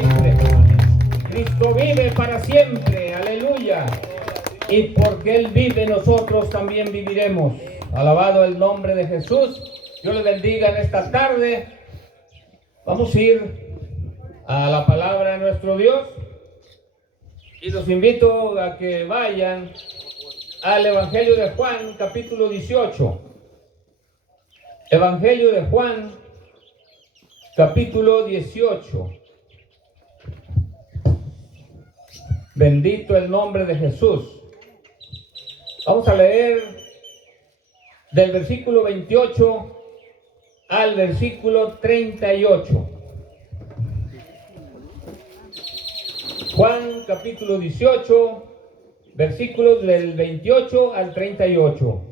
siempre. Cristo vive para siempre, aleluya. Y porque Él vive, nosotros también viviremos. Alabado el nombre de Jesús. Dios les bendiga en esta tarde. Vamos a ir a la palabra de nuestro Dios. Y los invito a que vayan al Evangelio de Juan, capítulo 18. Evangelio de Juan, capítulo 18. Bendito el nombre de Jesús. Vamos a leer del versículo 28 al versículo 38. Juan capítulo 18, versículos del 28 al 38.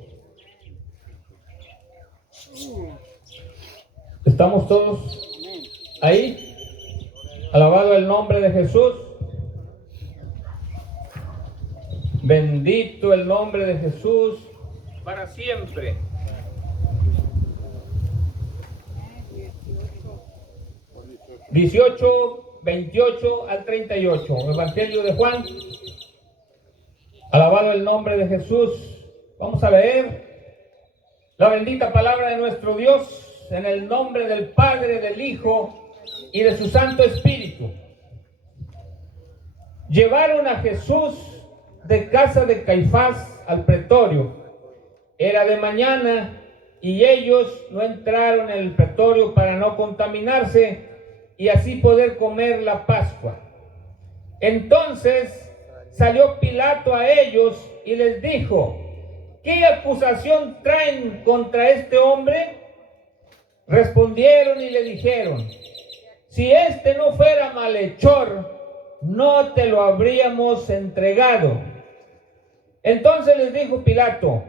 ¿Estamos todos ahí? Alabado el nombre de Jesús. Bendito el nombre de Jesús para siempre. 18, 28 al 38. Evangelio de Juan. Alabado el nombre de Jesús. Vamos a leer la bendita palabra de nuestro Dios en el nombre del Padre, del Hijo y de su Santo Espíritu. Llevaron a Jesús de casa de Caifás al pretorio. Era de mañana y ellos no entraron en el pretorio para no contaminarse y así poder comer la Pascua. Entonces salió Pilato a ellos y les dijo: ¿qué acusación traen contra este hombre? Respondieron y le dijeron: si este no fuera malhechor, no te lo habríamos entregado. Entonces les dijo Pilato: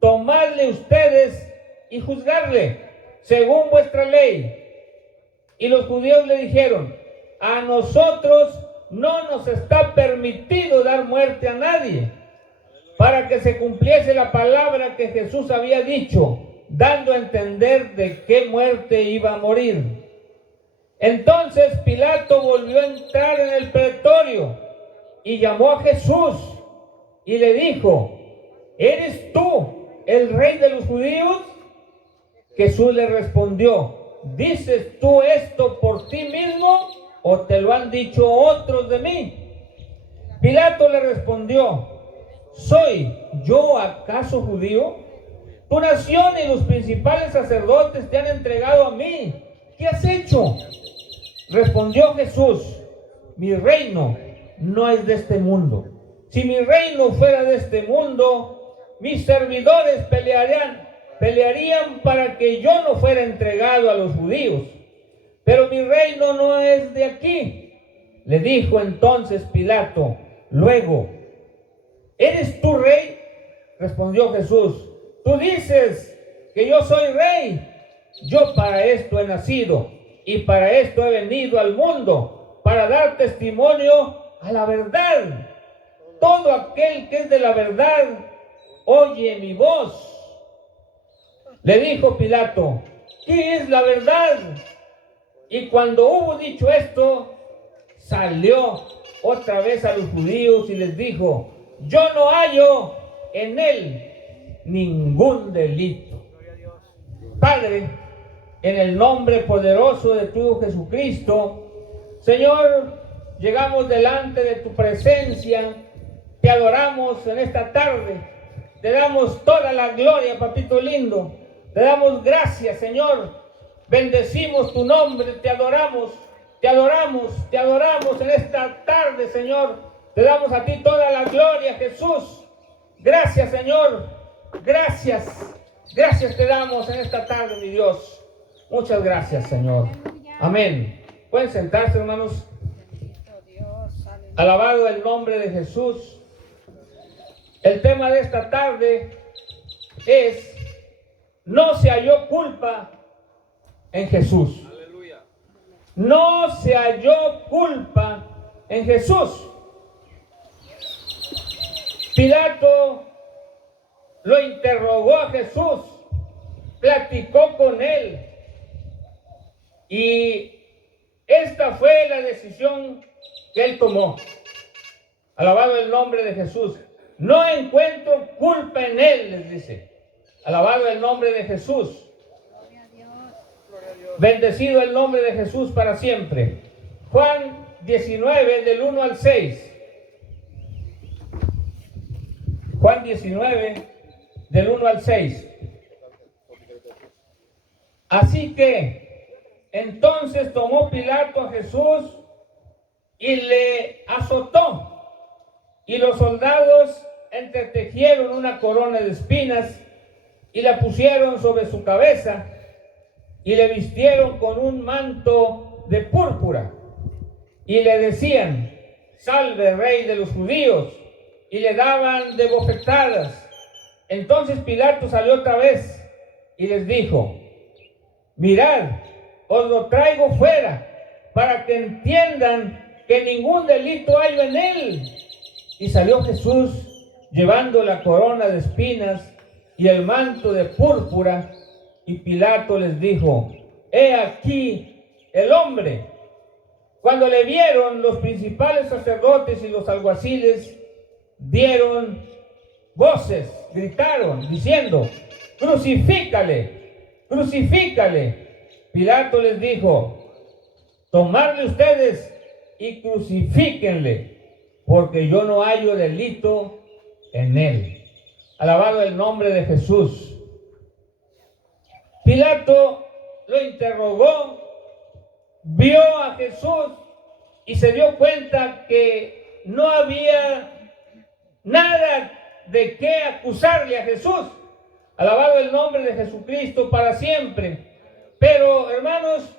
tomadle ustedes y juzgadle según vuestra ley. Y los judíos le dijeron: a nosotros no nos está permitido dar muerte a nadie, para que se cumpliese la palabra que Jesús había dicho, dando a entender de qué muerte iba a morir. Entonces Pilato volvió a entrar en el pretorio y llamó a Jesús y le dijo: ¿eres tú el rey de los judíos? Jesús le respondió: ¿dices tú esto por ti mismo o te lo han dicho otros de mí? Pilato le respondió: ¿soy yo acaso judío? Tu nación y los principales sacerdotes te han entregado a mí. ¿Qué has hecho? Respondió Jesús: mi reino no es de este mundo. Si mi reino fuera de este mundo, mis servidores pelearían para que yo no fuera entregado a los judíos. Pero mi reino no es de aquí. Le dijo entonces Pilato luego: ¿eres tú rey? Respondió Jesús: tú dices que yo soy rey. Yo para esto he nacido y para esto he venido al mundo, para dar testimonio a la verdad. Todo aquel que es de la verdad oye mi voz. Le dijo Pilato: ¿qué es la verdad? Y cuando hubo dicho esto, salió otra vez a los judíos y les dijo: yo no hallo en él ningún delito. Padre, en el nombre poderoso de tu Hijo Jesucristo, Señor, llegamos delante de tu presencia, te adoramos en esta tarde, te damos toda la gloria, papito lindo, te damos gracias, Señor, bendecimos tu nombre, te adoramos, te adoramos, te adoramos en esta tarde, Señor, te damos a ti toda la gloria, Jesús. Gracias, Señor, gracias, gracias te damos en esta tarde, mi Dios. Muchas gracias, Señor. Amén. Pueden sentarse, hermanos. Alabado el nombre de Jesús. El tema de esta tarde es: no se halló culpa en Jesús. No se halló culpa en Jesús. Pilato lo interrogó a Jesús, platicó con él y Esta fue la decisión que él tomó. Alabado el nombre de Jesús. No encuentro culpa en él, les dice. Alabado el nombre de Jesús. Bendecido el nombre de Jesús para siempre. Juan 19, del 1 al 6. Juan 19, del 1 al 6. Así que, entonces tomó Pilato a Jesús y le azotó. Y los soldados entretejieron una corona de espinas y la pusieron sobre su cabeza y le vistieron con un manto de púrpura y le decían: salve, rey de los judíos, y le daban de bofetadas. Entonces Pilato salió otra vez y les dijo: mirad, os lo traigo fuera para que entiendan que ningún delito hay en él. Y salió Jesús llevando la corona de espinas y el manto de púrpura, y Pilato les dijo: he aquí el hombre. Cuando le vieron, los principales sacerdotes y los alguaciles dieron voces, gritaron, diciendo: crucifícale, crucifícale. Pilato les dijo: tomadle ustedes y crucifíquenle, porque yo no hallo delito en él. Alabado el nombre de Jesús. Pilato lo interrogó, vio a Jesús y se dio cuenta que no había nada de qué acusarle a Jesús. Alabado el nombre de Jesucristo para siempre. Pero, hermanos,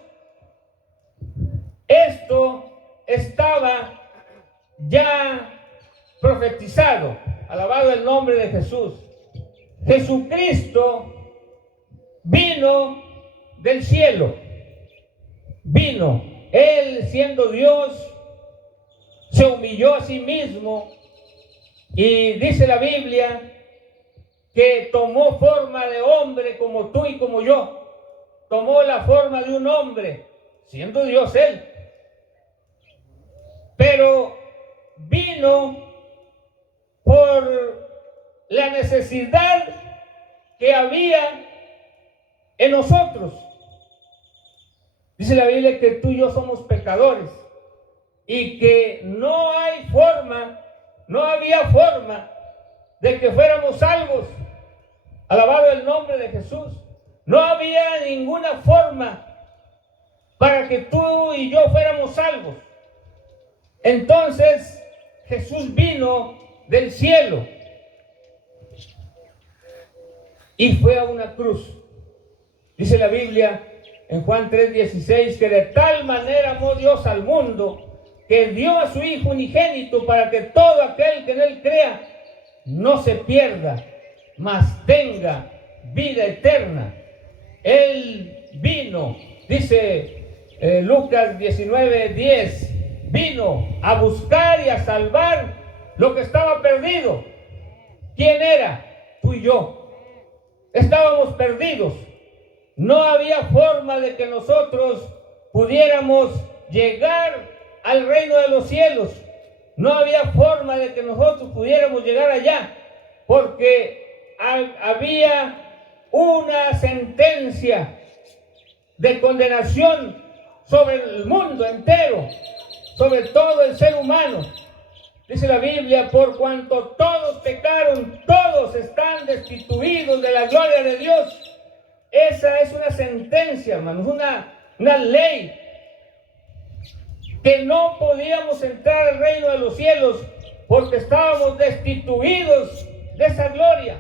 esto estaba ya profetizado. Alabado el nombre de Jesús. Jesucristo vino del cielo. Vino. Él, siendo Dios, se humilló a sí mismo. Y dice la Biblia que tomó forma de hombre como tú y como yo. Tomó la forma de un hombre, siendo Dios él. Pero vino por la necesidad que había en nosotros. Dice la Biblia que tú y yo somos pecadores y que no hay forma, no había forma de que fuéramos salvos. Alabado el nombre de Jesús. No había ninguna forma para que tú y yo fuéramos salvos. Entonces Jesús vino del cielo y fue a una cruz. Dice la Biblia en Juan 3:16 que de tal manera amó Dios al mundo que dio a su Hijo unigénito para que todo aquel que en él crea no se pierda, mas tenga vida eterna. Él vino, dice Lucas 19:10, vino a buscar y a salvar lo que estaba perdido. ¿Quién era? Tú y yo. Estábamos perdidos. No había forma de que nosotros pudiéramos llegar al reino de los cielos. No había forma de que nosotros pudiéramos llegar allá, porque había una sentencia de condenación sobre el mundo entero, sobre todo el ser humano. Dice la Biblia: por cuanto todos pecaron, todos están destituidos de la gloria de Dios. Esa es una sentencia, hermanos, una ley, que no podíamos entrar al reino de los cielos porque estábamos destituidos de esa gloria.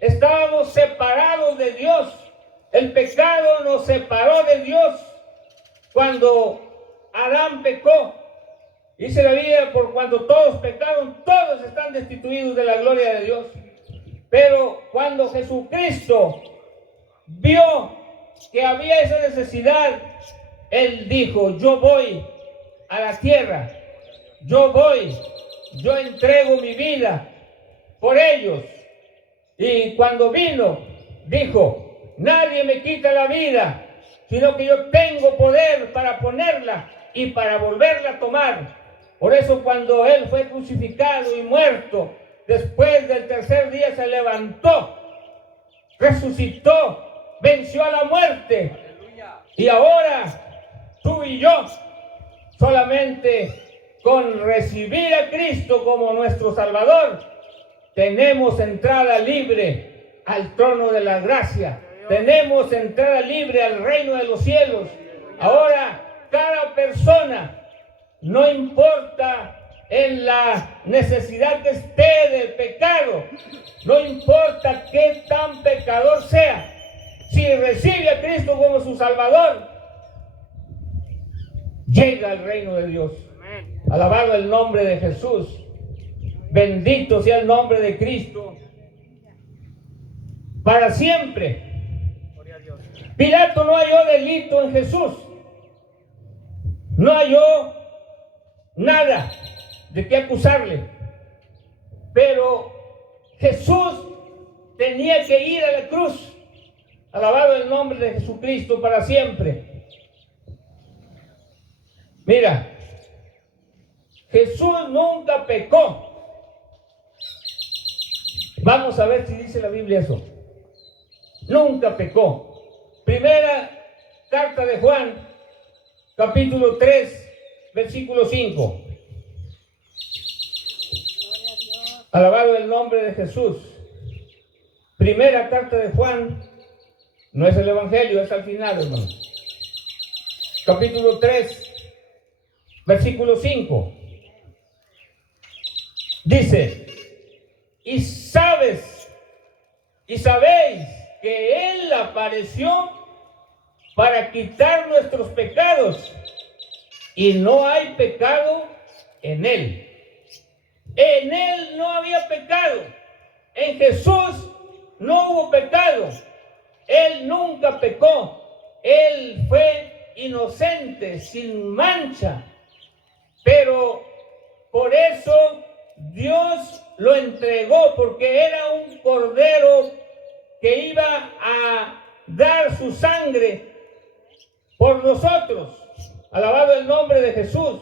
Estábamos separados de Dios. El pecado nos separó de Dios cuando Adán pecó. Dice la Biblia: por cuando todos pecaron, todos están destituidos de la gloria de Dios. Pero cuando Jesucristo vio que había esa necesidad, Él dijo: yo voy a la tierra, yo entrego mi vida por ellos. Y cuando vino, dijo: nadie me quita la vida, sino que yo tengo poder para ponerla y para volverla a tomar. Por eso cuando Él fue crucificado y muerto, después del tercer día se levantó, resucitó, venció a la muerte. Y ahora tú y yo, solamente con recibir a Cristo como nuestro Salvador, tenemos entrada libre al trono de la gracia. Tenemos entrada libre al reino de los cielos. Ahora, cada persona, no importa en la necesidad que esté del pecado, no importa qué tan pecador sea, si recibe a Cristo como su Salvador, llega al reino de Dios. Alabado el nombre de Jesús. Bendito sea el nombre de Cristo para siempre. Pilato no halló delito en Jesús. No halló nada de qué acusarle. Pero Jesús tenía que ir a la cruz. Alabado el nombre de Jesucristo para siempre. Mira, Jesús nunca pecó. Vamos a ver si dice la Biblia eso. Nunca pecó. Primera carta de Juan, capítulo 3, versículo 5. Alabado el nombre de Jesús. Primera carta de Juan, no es el Evangelio, es al final, hermano. Capítulo 3, versículo 5. Dice, y sabéis que Él apareció para quitar nuestros pecados, y no hay pecado en Él. En Él no había pecado. En Jesús no hubo pecado. Él nunca pecó. Él fue inocente, sin mancha. Pero por eso Dios lo entregó, porque era un cordero que iba a dar su sangre por nosotros. Alabado el nombre de Jesús.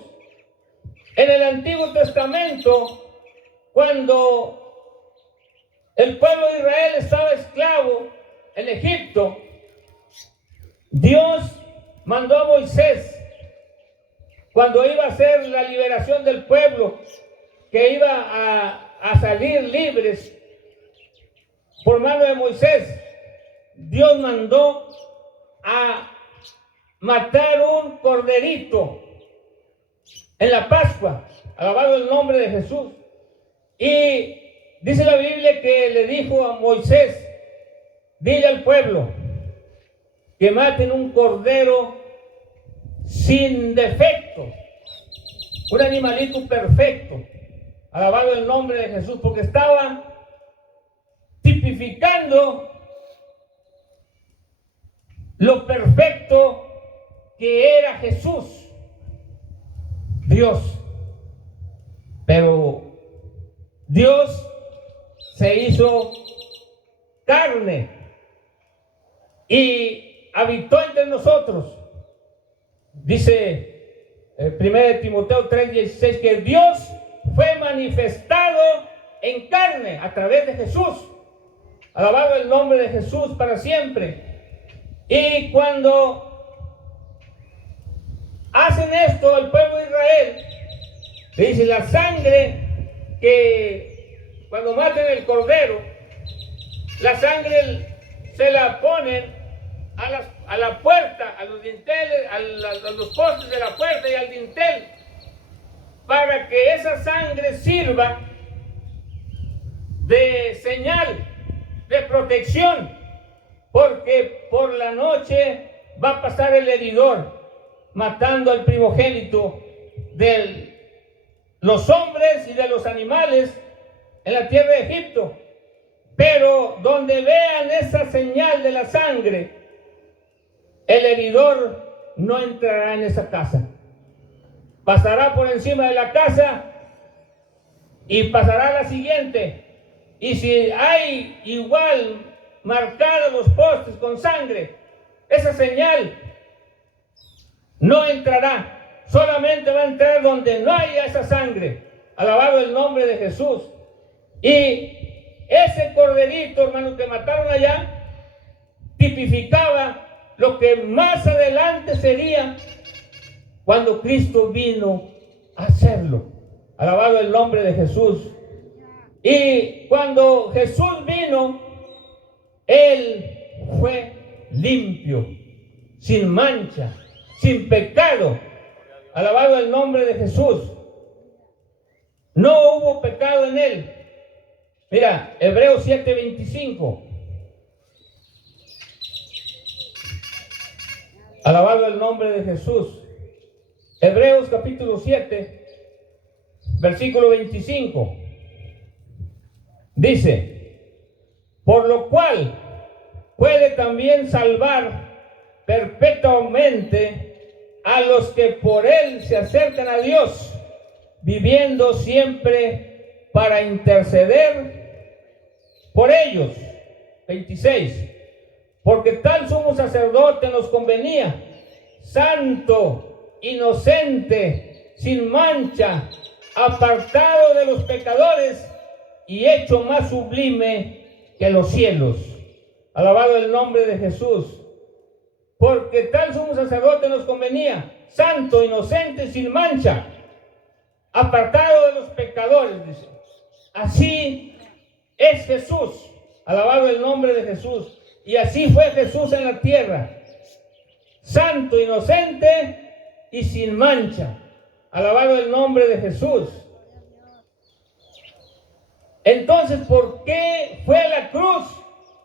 En el Antiguo Testamento, cuando el pueblo de Israel estaba esclavo en Egipto, Dios mandó a Moisés, cuando iba a hacer la liberación del pueblo, que iba a salir libres por mano de Moisés, Dios mandó a matar un corderito en la Pascua. Alabado el nombre de Jesús. Y dice la Biblia que le dijo a Moisés, dile al pueblo que maten un cordero sin defecto, un animalito perfecto. Alabado el nombre de Jesús, porque estaba tipificando lo perfecto que era Jesús, Dios. Pero Dios se hizo carne y habitó entre nosotros. Dice 1 Timoteo 3:16 que Dios fue manifestado en carne a través de Jesús. Alabado el nombre de Jesús para siempre. Y cuando hacen esto el pueblo de Israel, dice la sangre que cuando maten el cordero, la sangre se la ponen a la puerta, a los dinteles, a los postes de la puerta y al dintel, para que esa sangre sirva de señal, de protección, porque por la noche va a pasar el heridor matando al primogénito de los hombres y de los animales en la tierra de Egipto. Pero donde vean esa señal de la sangre, el heridor no entrará en esa casa. Pasará por encima de la casa y pasará a la siguiente. Y si hay igual marcados los postes con sangre, esa señal no entrará, solamente va a entrar donde no haya esa sangre. Alabado el nombre de Jesús. Y ese corderito, hermano, que mataron allá, tipificaba lo que más adelante sería cuando Cristo vino a hacerlo. Alabado el nombre de Jesús. Y cuando Jesús vino, Él fue limpio, sin mancha, sin pecado. Alabado el nombre de Jesús. No hubo pecado en Él. Mira, Hebreos 7:25. Alabado el nombre de Jesús. Hebreos capítulo 7, versículo 25. Dice, por lo cual puede también salvar perpetuamente a los que por Él se acercan a Dios, viviendo siempre para interceder por ellos. 26. Porque tal sumo sacerdote nos convenía, santo, inocente, sin mancha, apartado de los pecadores y hecho más sublime que los cielos. Alabado el nombre de Jesús. Porque tal sumo sacerdote nos convenía, santo, inocente, sin mancha, apartado de los pecadores, dice. Así es Jesús. Alabado el nombre de Jesús. Y así fue Jesús en la tierra, santo, inocente y sin mancha. Alabado el nombre de Jesús. Entonces, ¿por qué fue a la cruz?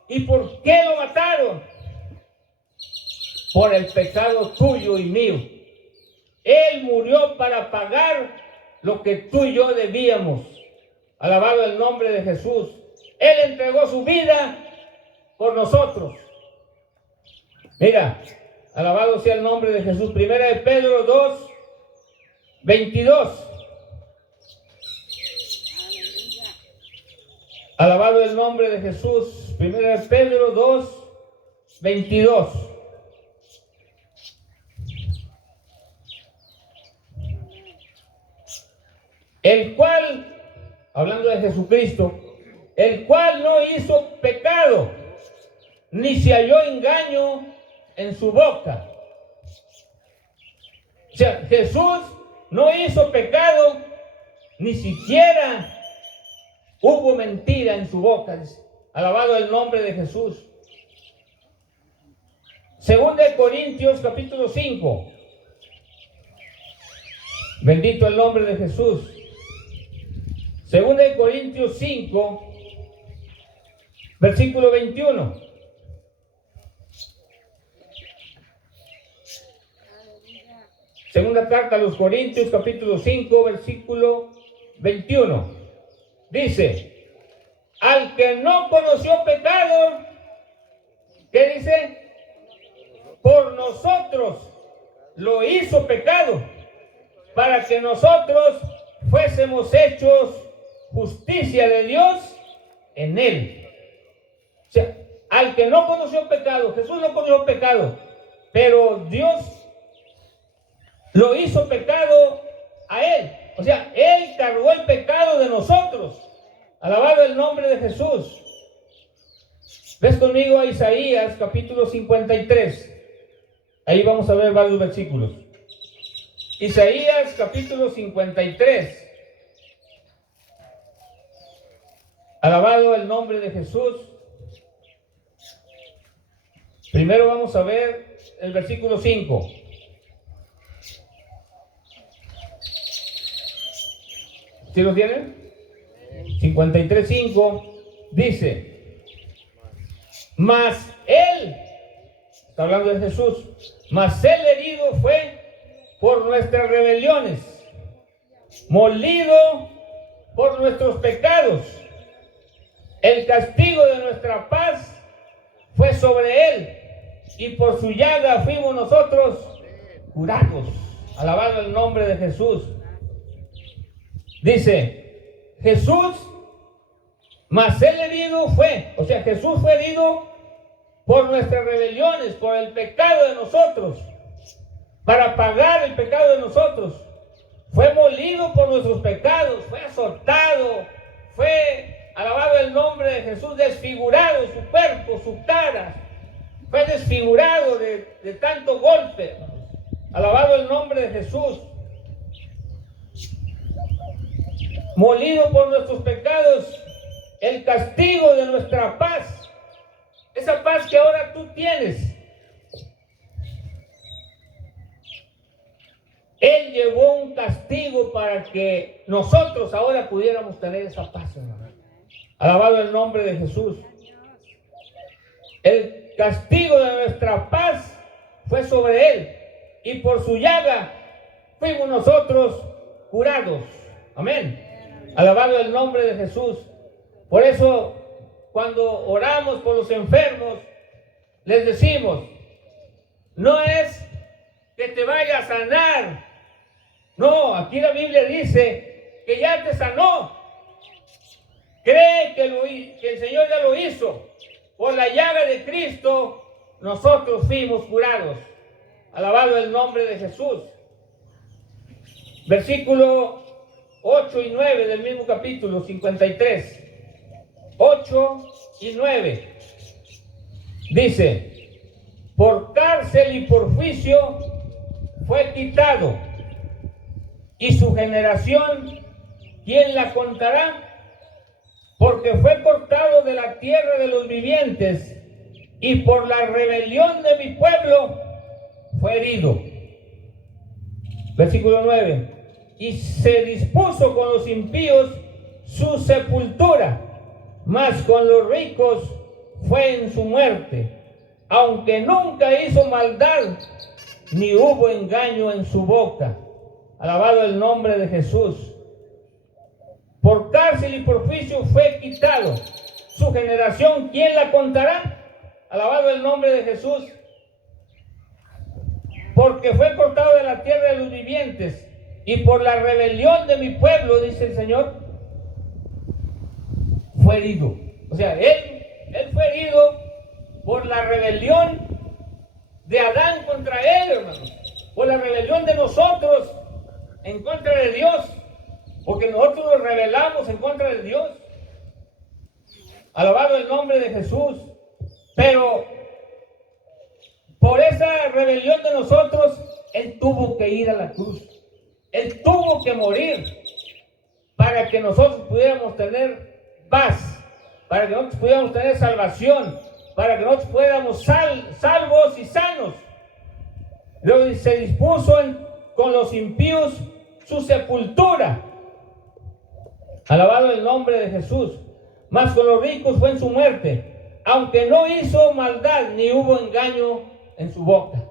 ¿Y por qué lo mataron? Por el pecado tuyo y mío. Él murió para pagar lo que tú y yo debíamos. Alabado el nombre de Jesús. Él entregó su vida por nosotros. Mira, alabado sea el nombre de Jesús. Primera de Pedro 2, 22. Alabado el nombre de Jesús. Primera de Pedro 2, 22. El cual, hablando de Jesucristo, el cual no hizo pecado, ni se halló engaño en su boca. O sea, Jesús no hizo pecado, ni siquiera hubo mentira en su boca. Alabado el nombre de Jesús. Segunda de Corintios capítulo 5. Bendito el nombre de Jesús. Segunda de Corintios 5, versículo 21. Segunda carta a los Corintios, capítulo 5, versículo 21. Dice, al que no conoció pecado, ¿qué dice? Por nosotros lo hizo pecado, para que nosotros fuésemos hechos justicia de Dios en él. O sea, al que no conoció pecado, Jesús no conoció pecado, pero Dios lo hizo pecado a él. O sea, él cargó el pecado de nosotros. Alabado el nombre de Jesús. Ves conmigo a Isaías capítulo 53. Ahí vamos a ver varios versículos. Isaías capítulo 53. Alabado el nombre de Jesús. Primero vamos a ver el versículo 5. ¿Sí lo tienen? 53:5 dice, mas él, está hablando de Jesús, mas él herido fue por nuestras rebeliones, molido por nuestros pecados. El castigo de nuestra paz fue sobre él, y por su llaga fuimos nosotros curados. Alabado el nombre de Jesús. Dice, Jesús, mas él herido fue, o sea, Jesús fue herido por nuestras rebeliones, por el pecado de nosotros. para pagar el pecado de nosotros. Fue molido por nuestros pecados, fue azotado, fue, alabado el nombre de Jesús, desfigurado su cuerpo, su cara, fue desfigurado de tanto golpe. Alabado el nombre de Jesús. Molido por nuestros pecados, el castigo de nuestra paz, esa paz que ahora tú tienes. Él llevó un castigo para que nosotros ahora pudiéramos tener esa paz, hermano. Alabado el nombre de Jesús. El castigo de nuestra paz fue sobre Él, y por su llaga fuimos nosotros curados. Amén. Alabado el nombre de Jesús. Por eso, cuando oramos por los enfermos, les decimos, no es que te vaya a sanar. No, aquí la Biblia dice que ya te sanó. Cree que el Señor ya lo hizo. Por la llaga de Cristo, nosotros fuimos curados. Alabado el nombre de Jesús. Versículo 8 y 9 del mismo capítulo 53. 8 y 9. Dice, por cárcel y por juicio fue quitado, y su generación, ¿quién la contará? Porque fue cortado de la tierra de los vivientes, y por la rebelión de mi pueblo fue herido. Versículo 9. Y se dispuso con los impíos su sepultura, mas con los ricos fue en su muerte, aunque nunca hizo maldad, ni hubo engaño en su boca. Alabado el nombre de Jesús. Por cárcel y por juicio fue quitado. Su generación, ¿quién la contará? Alabado el nombre de Jesús. Porque fue cortado de la tierra de los vivientes, y por la rebelión de mi pueblo, dice el Señor, fue herido. O sea, él fue herido por la rebelión de Adán contra él, hermanos. Por la rebelión de nosotros en contra de Dios. Porque nosotros nos rebelamos en contra de Dios. Alabado el nombre de Jesús. Pero por esa rebelión de nosotros, Él tuvo que ir a la cruz. Él tuvo que morir para que nosotros pudiéramos tener paz, para que nosotros pudiéramos tener salvación, para que nosotros fuéramos salvos y sanos. Luego se dispuso con los impíos su sepultura. Alabado el nombre de Jesús. Mas con los ricos fue en su muerte, aunque no hizo maldad, ni hubo engaño en su boca.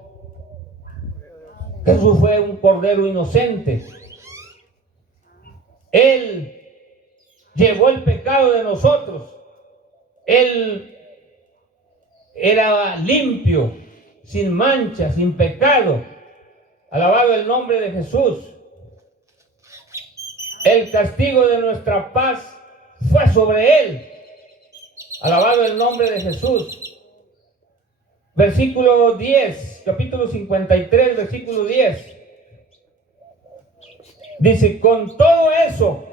Jesús fue un cordero inocente. Él llevó el pecado de nosotros. Él era limpio, sin mancha, sin pecado. Alabado el nombre de Jesús. El castigo de nuestra paz fue sobre Él. Alabado el nombre de Jesús. Versículo 10, capítulo 53, versículo 10. Dice, con todo eso,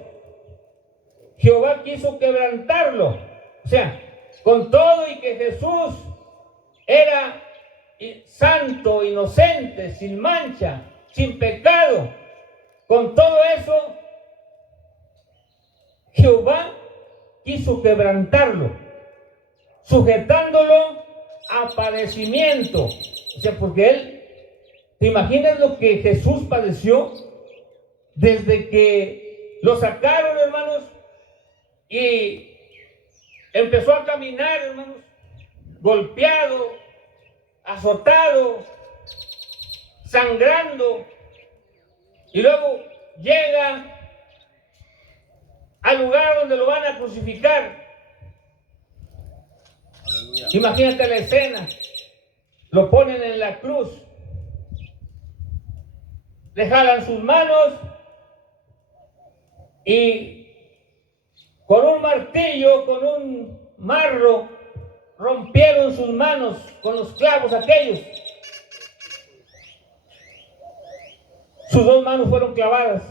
Jehová quiso quebrantarlo. O sea, con todo y que Jesús era santo, inocente, sin mancha, sin pecado. Con todo eso, Jehová quiso quebrantarlo, sujetándolo a padecimiento. O sea, porque ¿te imaginas lo que Jesús padeció desde que lo sacaron, hermanos, y empezó a caminar, hermanos, golpeado, azotado, sangrando, y luego llega al lugar donde lo van a crucificar? Aleluya. Imagínate la escena. Lo ponen en la cruz, le jalan sus manos y con un martillo, con un marro, rompieron sus manos con los clavos aquellos. sus 2 manos fueron clavadas,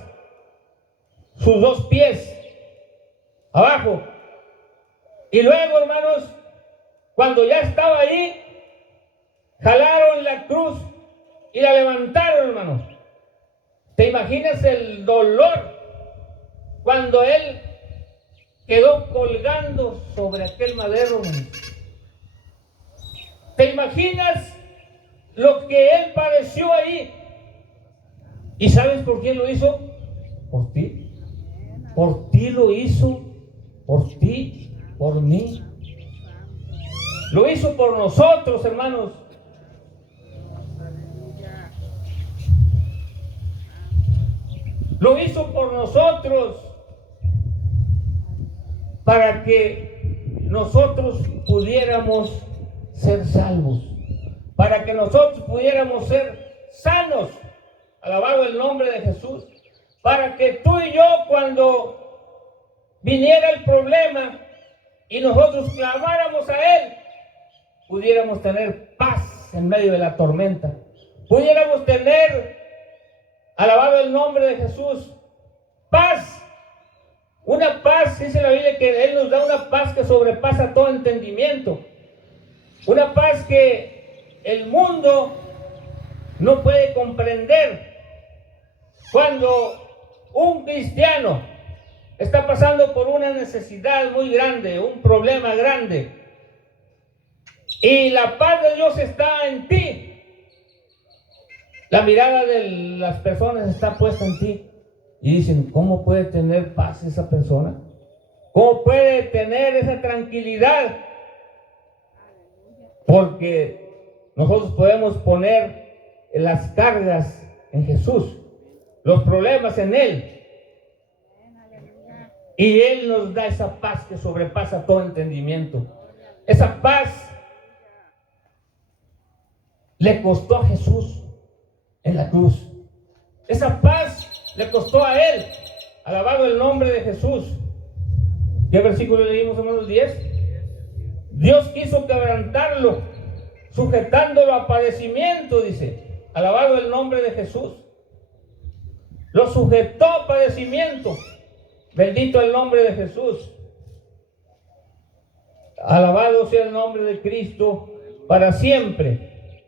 sus 2 pies abajo. Y luego, hermanos, cuando ya estaba ahí, jalaron la cruz y la levantaron, hermanos. ¿Te imaginas el dolor cuando él quedó colgando sobre aquel madero, hermanos? ¿Te imaginas lo que él padeció ahí? ¿Y sabes por quién lo hizo? Por ti. Por ti lo hizo. Por ti, por mí. Lo hizo por nosotros, hermanos. Lo hizo por nosotros para que nosotros pudiéramos ser salvos, para que nosotros pudiéramos ser sanos, alabado el nombre de Jesús, para que tú y yo, cuando viniera el problema y nosotros clamáramos a Él, pudiéramos tener paz en medio de la tormenta, pudiéramos tener, alabado el nombre de Jesús, paz. Una paz, dice la Biblia, que Él nos da una paz que sobrepasa todo entendimiento. Una paz que el mundo no puede comprender. Cuando un cristiano está pasando por una necesidad muy grande, un problema grande, y la paz de Dios está en ti, la mirada de las personas está puesta en ti. Y dicen, ¿cómo puede tener paz esa persona? ¿Cómo puede tener esa tranquilidad? Porque nosotros podemos poner las cargas en Jesús, los problemas en Él. Y Él nos da esa paz que sobrepasa todo entendimiento. Esa paz le costó a Jesús en la cruz. Esa paz le costó a Él. Alabado el nombre de Jesús. ¿Qué versículo leímos, hermanos? 10. Dios quiso quebrantarlo, sujetándolo a padecimiento, dice. Alabado el nombre de Jesús. Lo sujetó a padecimiento. Bendito el nombre de Jesús. Alabado sea el nombre de Cristo para siempre.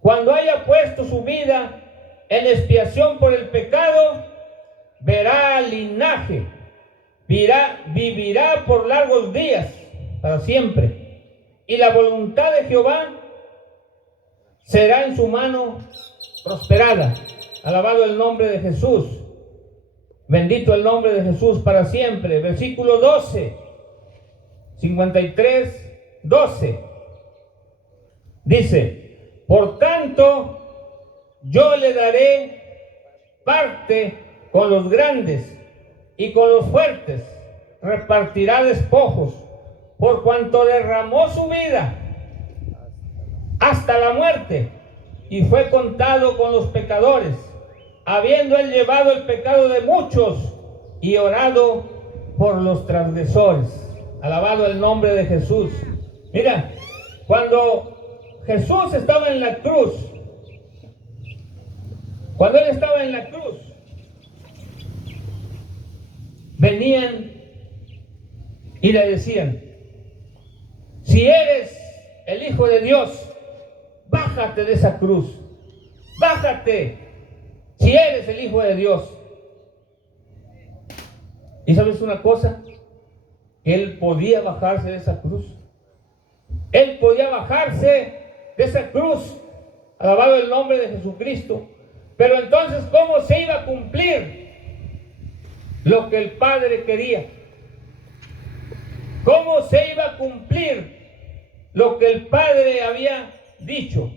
Cuando haya puesto su vida en expiación por el pecado, verá linaje, vivirá por largos días, para siempre. Y la voluntad de Jehová será en su mano prosperada. Alabado el nombre de Jesús. Bendito el nombre de Jesús para siempre. Versículo 12. 53, 12. Dice, por tanto, yo le daré parte con los grandes y con los fuertes, repartirá despojos, por cuanto derramó su vida hasta la muerte y fue contado con los pecadores, habiendo él llevado el pecado de muchos y orado por los transgresores. Alabado el nombre de Jesús. Mira, cuando Jesús estaba en la cruz, cuando Él estaba en la cruz, venían y le decían, si eres el Hijo de Dios, bájate de esa cruz, bájate, si eres el Hijo de Dios. ¿Y sabes una cosa? Él podía bajarse de esa cruz. Él podía bajarse de esa cruz. Alabado el nombre de Jesucristo. Pero entonces, ¿cómo se iba a cumplir lo que el Padre quería? ¿Cómo se iba a cumplir lo que el Padre había dicho?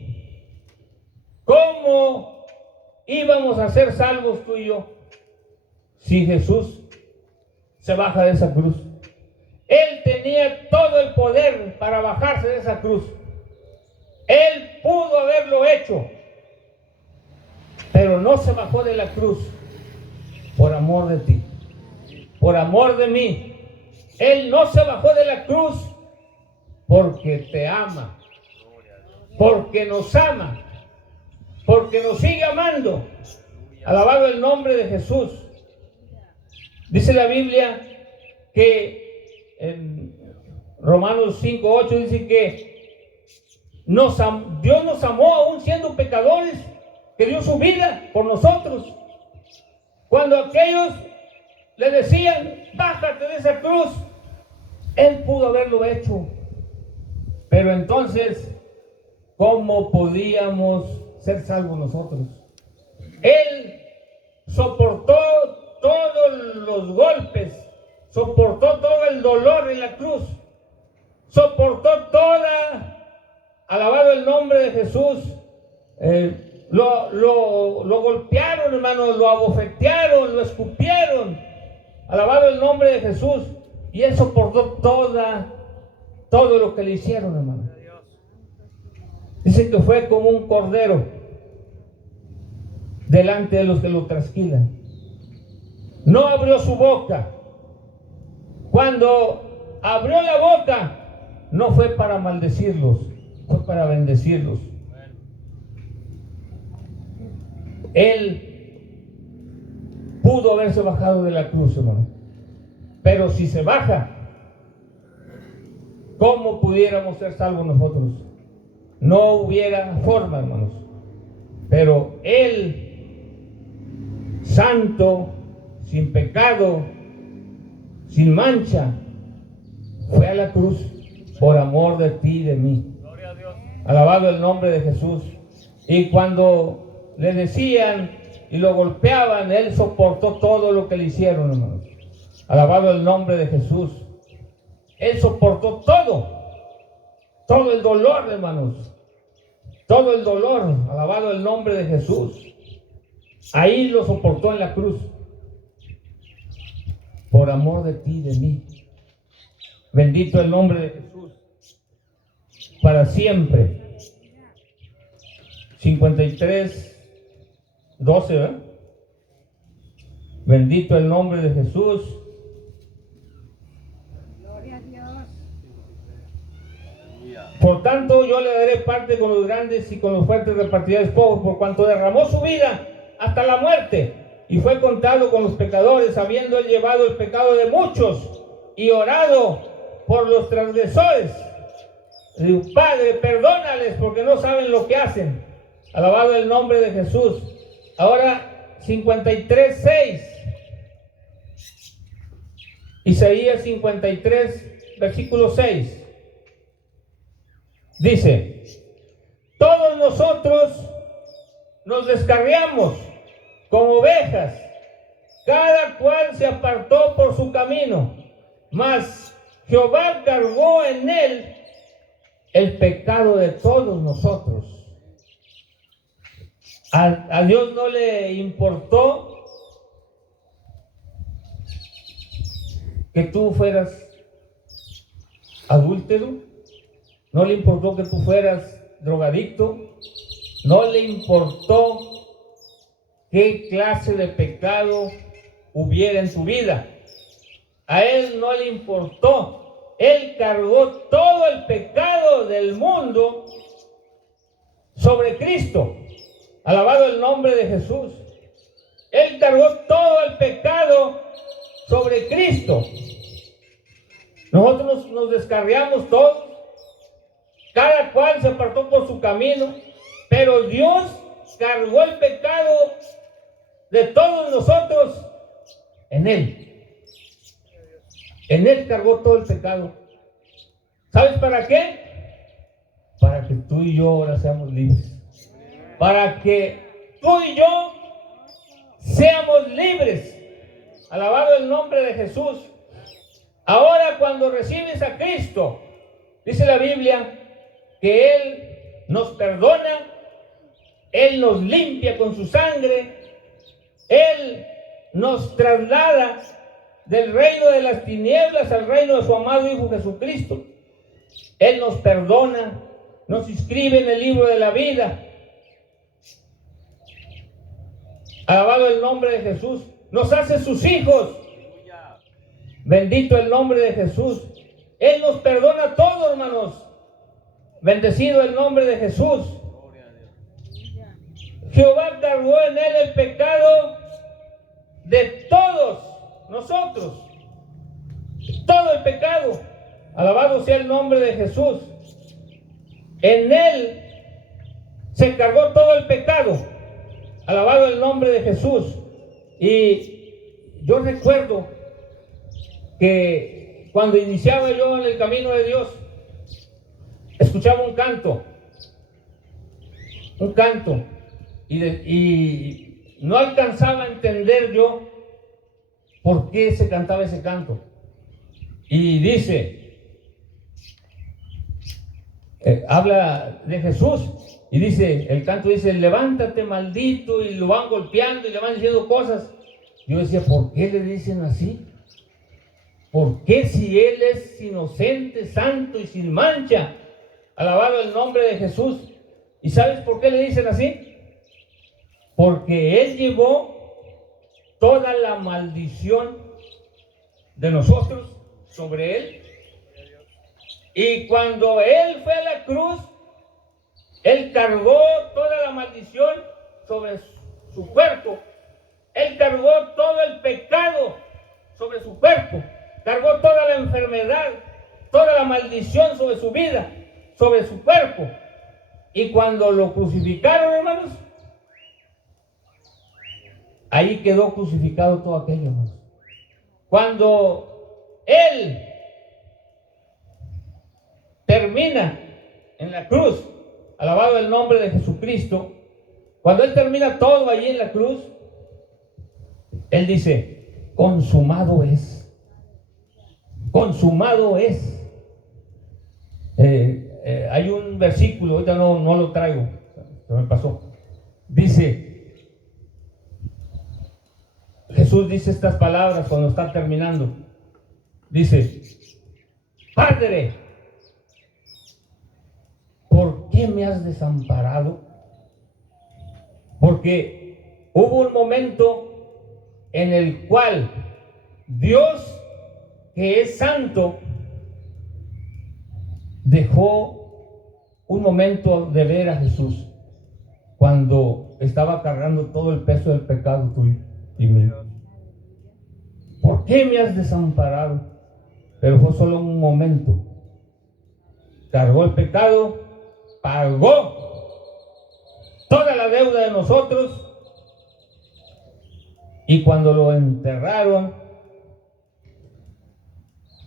¿Cómo íbamos a ser salvos tú y yo si Jesús se baja de esa cruz? Él tenía todo el poder para bajarse de esa cruz. Él pudo haberlo hecho, pero no se bajó de la cruz por amor de ti, por amor de mí. Él no se bajó de la cruz porque te ama, porque nos ama. porque nos sigue amando. Alabado el nombre de Jesús. Dice la Biblia que en Romanos 5:8 dice que Dios nos amó aún siendo pecadores, que dio su vida por nosotros. Cuando aquellos le decían, bájate de esa cruz, Él pudo haberlo hecho. Pero entonces, ¿cómo podíamos ser salvos nosotros? Él soportó todos los golpes, soportó todo el dolor en la cruz, soportó alabado el nombre de Jesús, lo golpearon, hermanos, lo abofetearon, lo escupieron, alabado el nombre de Jesús, y Él soportó todo lo que le hicieron, hermano. Dice que fue como un cordero delante de los que lo trasquilan. No abrió su boca. Cuando abrió la boca, no fue para maldecirlos, fue para bendecirlos. Él pudo haberse bajado de la cruz, hermano. Pero si se baja, ¿cómo pudiéramos ser salvos nosotros? No hubiera forma, hermanos. Pero Él, santo, sin pecado, sin mancha, fue a la cruz por amor de ti y de mí. Gloria a Dios. Alabado el nombre de Jesús. Y cuando le decían y lo golpeaban, Él soportó todo lo que le hicieron, hermanos. Alabado el nombre de Jesús. Él soportó todo el dolor, hermanos, todo el dolor. Alabado el nombre de Jesús. Ahí lo soportó en la cruz, por amor de ti y de mí. Bendito el nombre de Jesús, para siempre. 53:12, ¿verdad? Bendito el nombre de Jesús. Gloria a Dios. Por tanto, yo le daré parte con los grandes y con los fuertes repartiré despojos, por cuanto derramó su vida hasta la muerte y fue contado con los pecadores, habiendo él llevado el pecado de muchos y orado por los transgresores. Digo, Padre, perdónales porque no saben lo que hacen. Alabado el nombre de Jesús. Ahora 53:6. Isaías 53, versículo 6. Dice: todos nosotros nos descarriamos como ovejas, cada cual se apartó por su camino, mas Jehová cargó en él el pecado de todos nosotros. A Dios no le importó que tú fueras adúltero, no le importó que tú fueras drogadicto, no le importó qué clase de pecado hubiera en tu vida. A Él no le importó. Él cargó todo el pecado del mundo sobre Cristo. Alabado el nombre de Jesús. Él cargó todo el pecado sobre Cristo. Nosotros nos descarriamos todos. Cada cual se apartó por su camino. Pero Dios cargó el pecado de todos nosotros en Él. En Él cargó todo el pecado. ¿Sabes para qué? Para que tú y yo ahora seamos libres. Para que tú y yo seamos libres. Alabado el nombre de Jesús. Ahora cuando recibes a Cristo, dice la Biblia que Él nos perdona, Él nos limpia con su sangre, Él nos traslada del reino de las tinieblas al reino de su amado Hijo Jesucristo. Él nos perdona, nos inscribe en el libro de la vida. Alabado el nombre de Jesús. Nos hace sus hijos. Bendito el nombre de Jesús. Él nos perdona todo, hermanos. Bendecido el nombre de Jesús. Jehová cargó en él el pecado de todos nosotros. Todo el pecado. Alabado sea el nombre de Jesús. En él se cargó todo el pecado. Alabado el nombre de Jesús. Y yo recuerdo que cuando iniciaba yo en el camino de Dios, escuchaba un canto, y no alcanzaba a entender yo por qué se cantaba ese canto. Y dice, habla de Jesús, y dice, el canto dice, levántate maldito, y lo van golpeando y le van diciendo cosas. Yo decía, ¿por qué le dicen así? ¿Por qué si él es inocente, santo y sin mancha? Alabado el nombre de Jesús. ¿Y sabes por qué le dicen así? Porque él llevó toda la maldición de nosotros sobre él. Y cuando él fue a la cruz, él cargó toda la maldición sobre su cuerpo. Él cargó todo el pecado sobre su cuerpo. Cargó toda la enfermedad, toda la maldición sobre su vida, sobre su cuerpo. Y cuando lo crucificaron, hermanos, ahí quedó crucificado todo aquello, hermanos. Cuando él termina en la cruz, alabado el nombre de Jesucristo, cuando él termina todo allí en la cruz, él dice, consumado es. Consumado es. Hay un versículo, ahorita no lo traigo, se me pasó. Dice, Jesús dice estas palabras cuando está terminando. Dice, Padre, ¿por qué me has desamparado? Porque hubo un momento en el cual Dios, que es santo, dejó un momento de ver a Jesús cuando estaba cargando todo el peso del pecado tuyo y mío. ¿Por qué me has desamparado? Pero fue solo un momento. Cargó el pecado, pagó toda la deuda de nosotros, y cuando lo enterraron,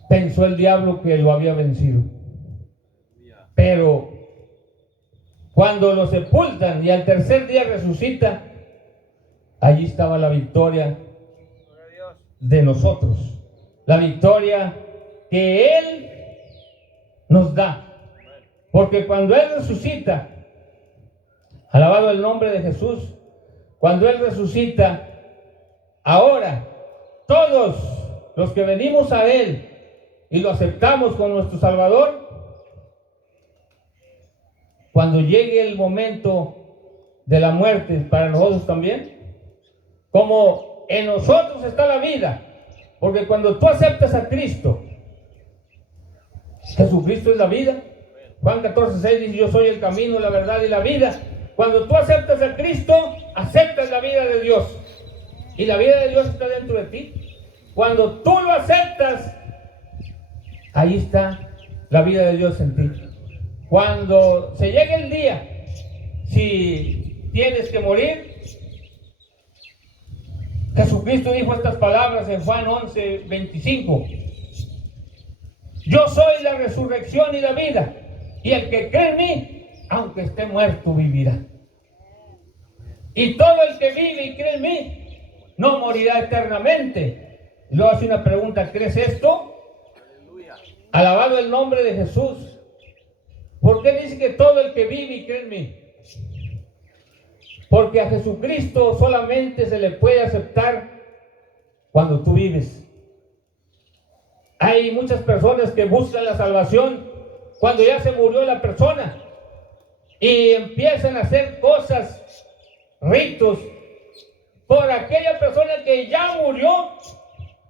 pensó el diablo que lo había vencido. Pero cuando lo sepultan y al tercer día resucita, allí estaba la victoria de nosotros, la victoria que Él nos da. Porque cuando Él resucita, alabado el nombre de Jesús, cuando Él resucita, ahora todos los que venimos a Él y lo aceptamos con nuestro Salvador, cuando llegue el momento de la muerte para nosotros también, como en nosotros está la vida, porque cuando tú aceptas a Cristo, Jesucristo es la vida. Juan 14:6 dice, yo soy el camino, la verdad y la vida. Cuando tú aceptas a Cristo, aceptas la vida de Dios, y la vida de Dios está dentro de ti. Cuando tú lo aceptas, ahí está la vida de Dios en ti. Cuando se llegue el día, si tienes que morir, Jesucristo dijo estas palabras en Juan 11:25. Yo soy la resurrección y la vida, y el que cree en mí, aunque esté muerto, vivirá. Y todo el que vive y cree en mí, no morirá eternamente. Y luego hace una pregunta, ¿crees esto? Alabado el nombre de Jesús. ¿Por qué dice que todo el que vive y cree en mí? Porque a Jesucristo solamente se le puede aceptar cuando tú vives. Hay muchas personas que buscan la salvación cuando ya se murió la persona y empiezan a hacer cosas, ritos, por aquella persona que ya murió,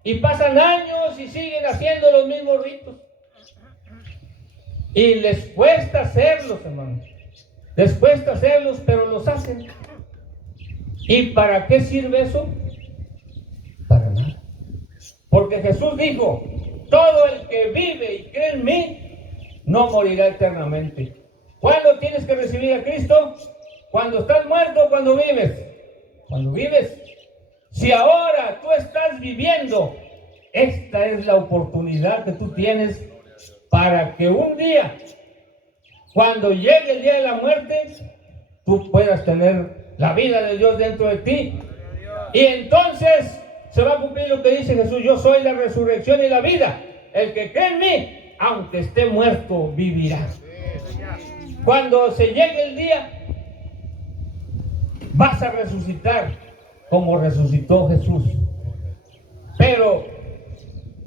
y pasan años y siguen haciendo los mismos ritos. Y les cuesta hacerlos, hermanos. Les cuesta hacerlos, pero los hacen. ¿Y para qué sirve eso? Para nada. Porque Jesús dijo, todo el que vive y cree en mí, no morirá eternamente. ¿Cuándo tienes que recibir a Cristo? ¿Cuando estás muerto o cuando vives? Cuando vives. Si ahora tú estás viviendo, esta es la oportunidad que tú tienes para que un día, cuando llegue el día de la muerte, tú puedas tener la vida de Dios dentro de ti. Y entonces se va a cumplir lo que dice Jesús: yo soy la resurrección y la vida. El que cree en mí, aunque esté muerto, vivirá. Cuando se llegue el día, vas a resucitar como resucitó Jesús. Pero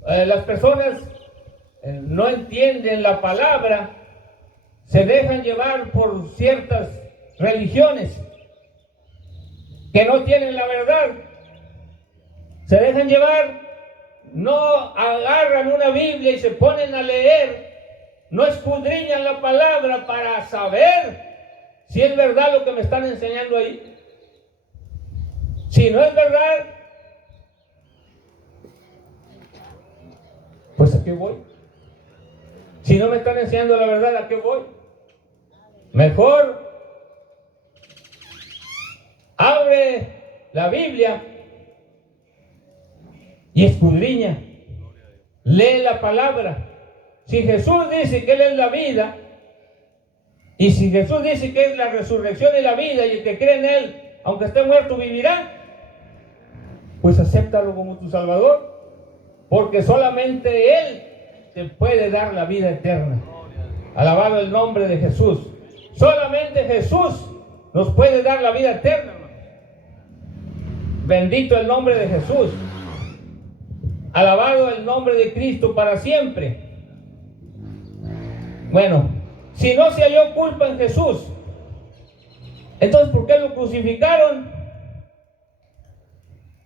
las personas no entienden la palabra, se dejan llevar por ciertas religiones que no tienen la verdad, se dejan llevar, no agarran una Biblia y se ponen a leer, no escudriñan la palabra para saber si es verdad lo que me están enseñando ahí. Si no es verdad, pues ¿a qué voy? Si no me están enseñando la verdad, ¿a qué voy? Mejor abre la Biblia y escudriña, lee la palabra. Si Jesús dice que Él es la vida, y si Jesús dice que es la resurrección y la vida, y el que cree en Él, aunque esté muerto, vivirá, pues acéptalo como tu Salvador, porque solamente Él te puede dar la vida eterna. Alabado el nombre de Jesús. Solamente Jesús nos puede dar la vida eterna. Bendito el nombre de Jesús. Alabado el nombre de Cristo para siempre. Bueno, si no se halló culpa en Jesús, entonces ¿por qué lo crucificaron?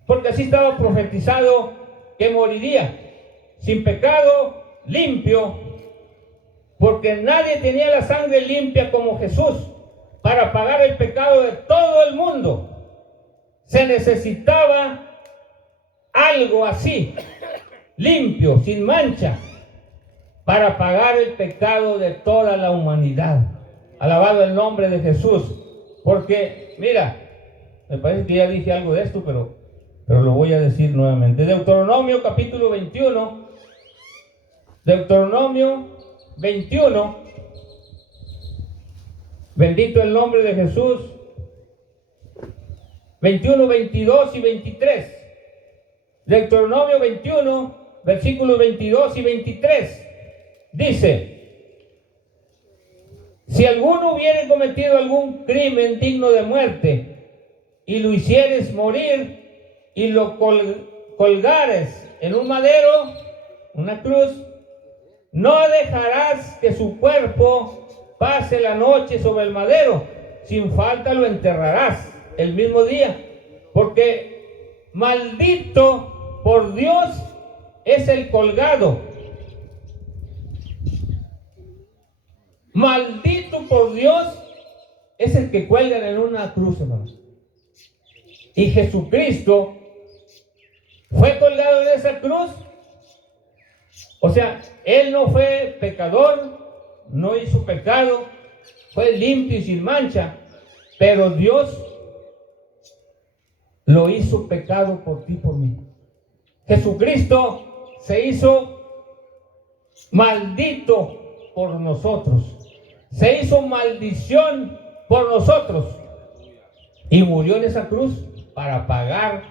Porque así estaba profetizado que moriría, sin pecado, limpio, porque nadie tenía la sangre limpia como Jesús para pagar el pecado de todo el mundo. Se necesitaba algo así, limpio, sin mancha, para pagar el pecado de toda la humanidad. Alabado el nombre de Jesús. Porque, mira, me parece que ya dije algo de esto, pero lo voy a decir nuevamente. Deuteronomio capítulo 21. Deuteronomio 21. Bendito el nombre de Jesús. 21, 22 y 23. Deuteronomio 21, versículos 22 y 23. Dice: si alguno hubiere cometido algún crimen digno de muerte, y lo hicieres morir, y lo colgares en un madero, una cruz, no dejarás que su cuerpo pase la noche sobre el madero, sin falta lo enterrarás el mismo día, porque maldito por Dios es el colgado. Maldito por Dios es el que cuelgan en una cruz, hermanos. Y Jesucristo fue colgado en esa cruz. O sea, Él no fue pecador, no hizo pecado, fue limpio y sin mancha, pero Dios lo hizo pecado por ti, por mí. Jesucristo se hizo maldito por nosotros, se hizo maldición por nosotros y murió en esa cruz para pagar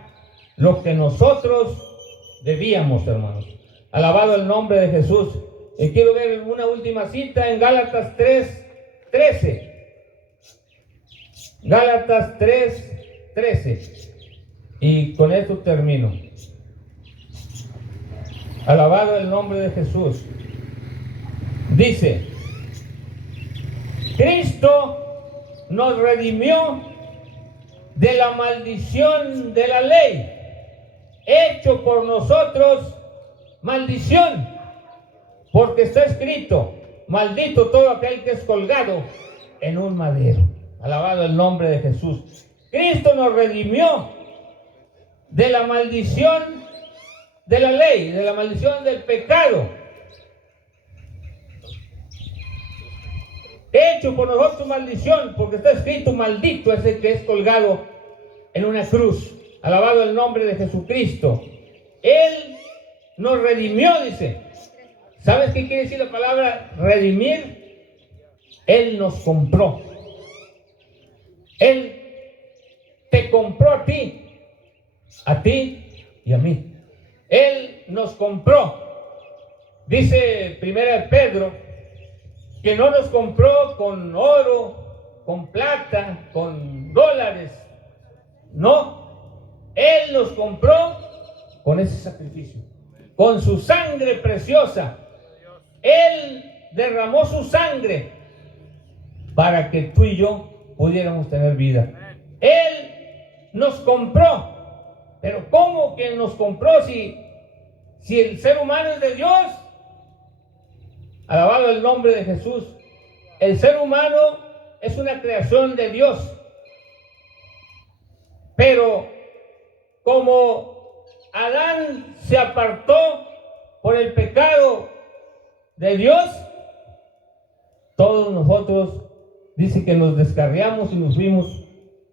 lo que nosotros debíamos, hermanos. Alabado el nombre de Jesús. Y quiero ver una última cita en Gálatas 3:13. Gálatas 3:13. Y con esto termino. Alabado el nombre de Jesús. Dice: Cristo nos redimió de la maldición de la ley, hecho por nosotros maldición, porque está escrito: maldito todo aquel que es colgado en un madero. Alabado el nombre de Jesús. Cristo nos redimió de la maldición de la ley, de la maldición del pecado. Hecho por nosotros maldición, porque está escrito: maldito es el que es colgado en una cruz. Alabado el nombre de Jesucristo. Él nos redimió, dice. ¿Sabes qué quiere decir la palabra redimir? Él nos compró. Él te compró a ti y a mí. Él nos compró. Dice Primera de Pedro que no nos compró con oro, con plata, con dólares. No, Él nos compró con ese sacrificio, con su sangre preciosa. Él derramó su sangre para que tú y yo pudiéramos tener vida. Él nos compró. Pero ¿cómo que nos compró si el ser humano es de Dios? Alabado el nombre de Jesús. El ser humano es una creación de Dios. Pero como Adán se apartó por el pecado de Dios, todos nosotros dice que nos descarriamos y nos fuimos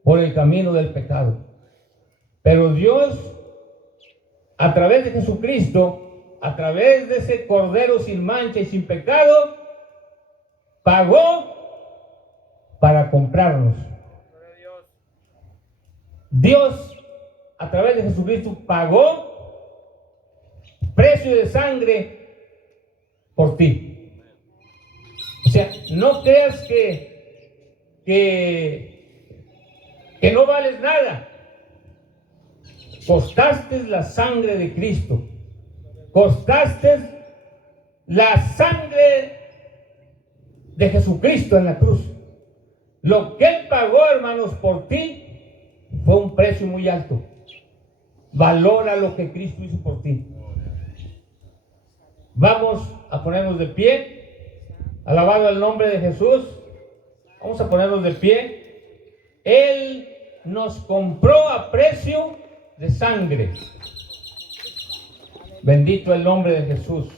por el camino del pecado. Pero Dios, a través de Jesucristo, a través de ese Cordero sin mancha y sin pecado, pagó para comprarnos. Dios, a través de Jesucristo, pagó precio de sangre por ti. O sea, no creas que no vales nada. Costaste la sangre de Cristo. Costaste la sangre de Jesucristo en la cruz. Lo que Él pagó, hermanos, por ti fue un precio muy alto. Valora lo que Cristo hizo por ti. Vamos a ponernos de pie. Alabado el nombre de Jesús. Vamos a ponernos de pie. Él nos compró a precio de sangre. Bendito el nombre de Jesús.